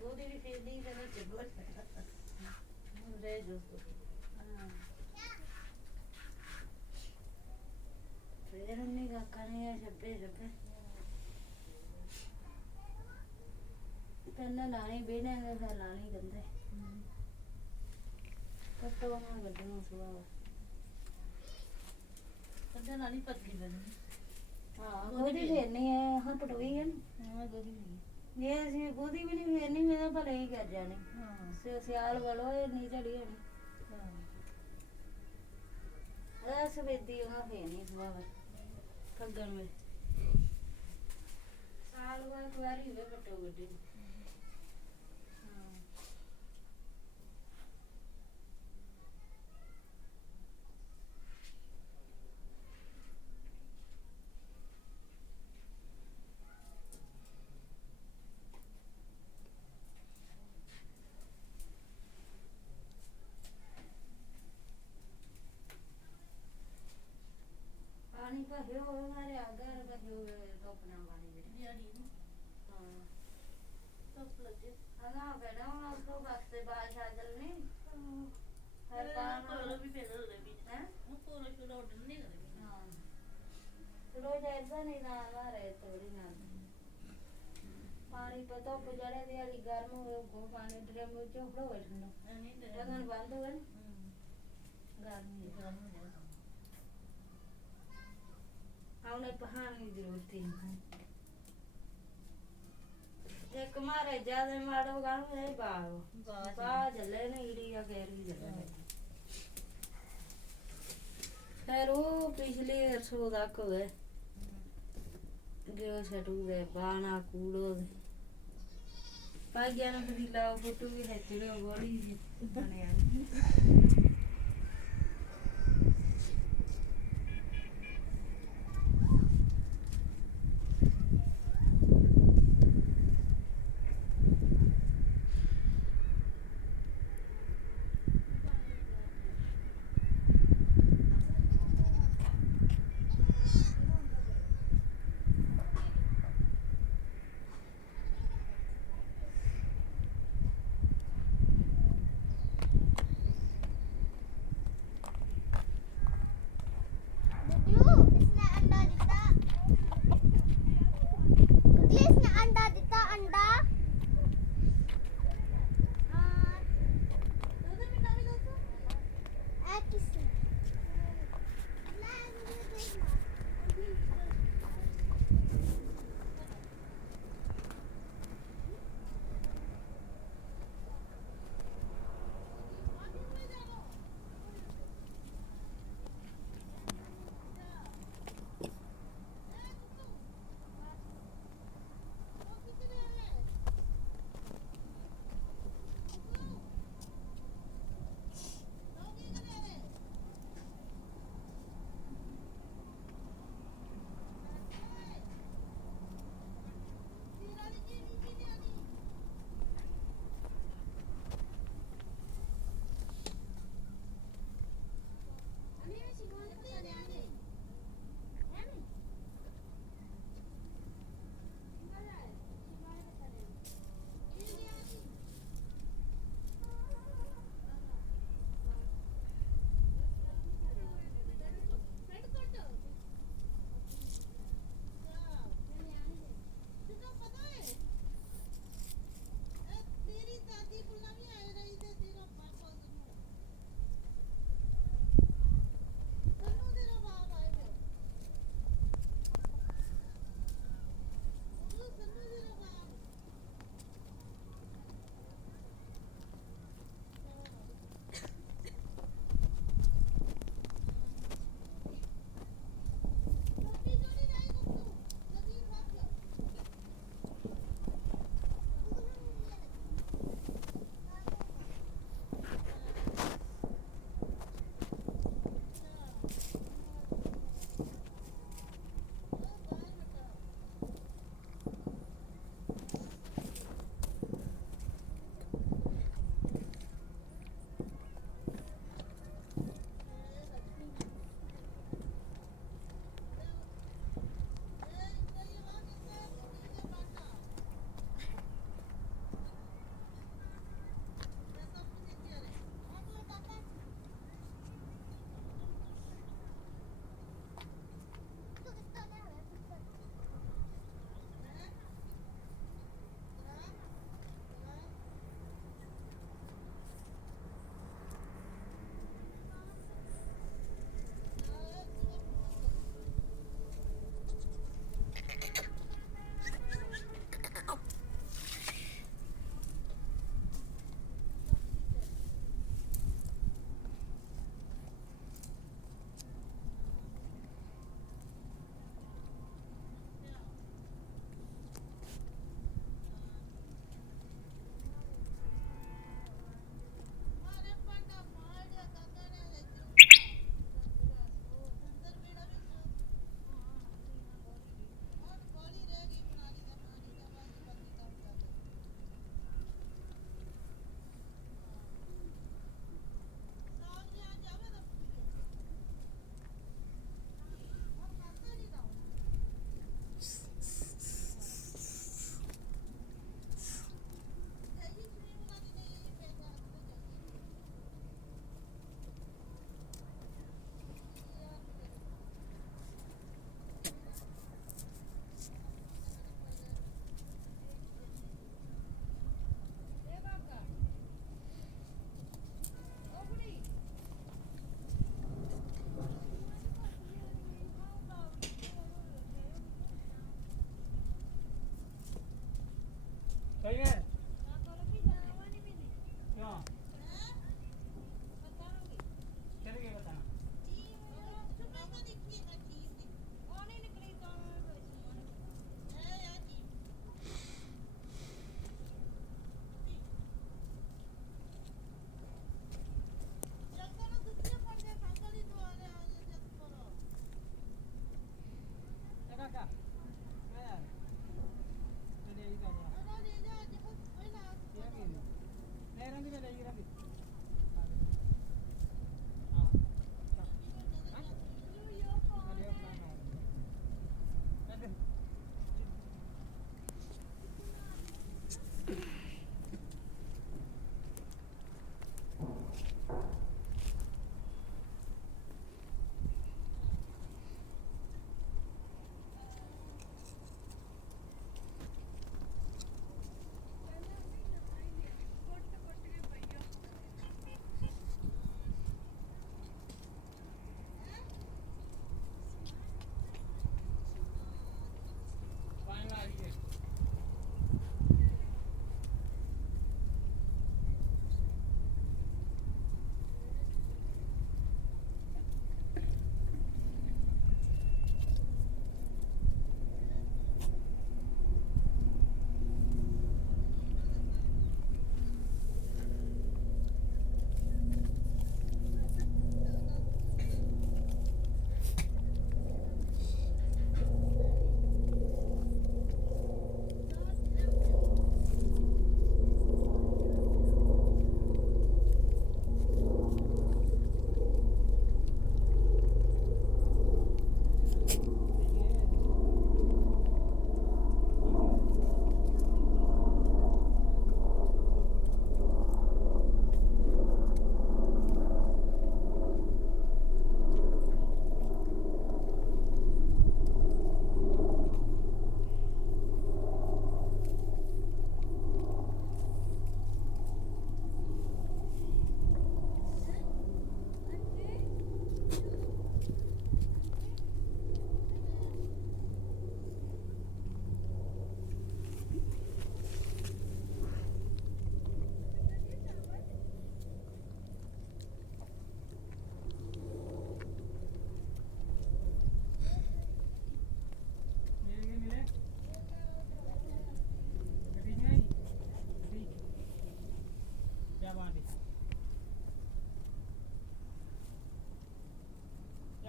गोदी भी फेरनी है ना चलो रे दोस्तों हां फिर हमने काका ने छप्पे छप्पे पहले लानी बेने ने फिर लानी गंदे कट्टो ना गड्ढो सुआ कद्दा लानी पतली बनी हां गोदी फेरनी है हां पटोई है हां गोदी ये ਅਸੀਂ गोदी भी नहीं फेरनी मेरा भले ही कर जाने हां सियाल वालो ये नहीं चढ़ी होनी हां सवेदी वहां फेरनी सुबह फगन में साल हुआ कुआरी हुए पट्टो गड्ढे पानी भरियो हमारे आगे भरियो टोपना पानी जेडी हां टोप लगे हां बेटा उसको वास्ते बारिश आ चलनी हर पानी भी फेर हो रही है वो पूरा शुरू उड़ने नहीं करे हां चलो ऐसा नहीं ना हमारे थोड़ी ना पानी पता को जड़े दे वाली गर्म हो वो पानी ड्रम में चोखड़ो बैठनो नहीं बगन बंद हो गए गर्मी गर्म हो जाए हमने पहाड़ की जरूरत है एक मारे ज्यादा मारो गांव में बाज जले ने इड़िया केरी जले फिर वो पिछले रसो तक हुए जो छटू गए बाना कूड़ो पागिया ना पतीला फोटो भी है चिड़े बड़ी बने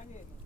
ਲਾਂਗੇ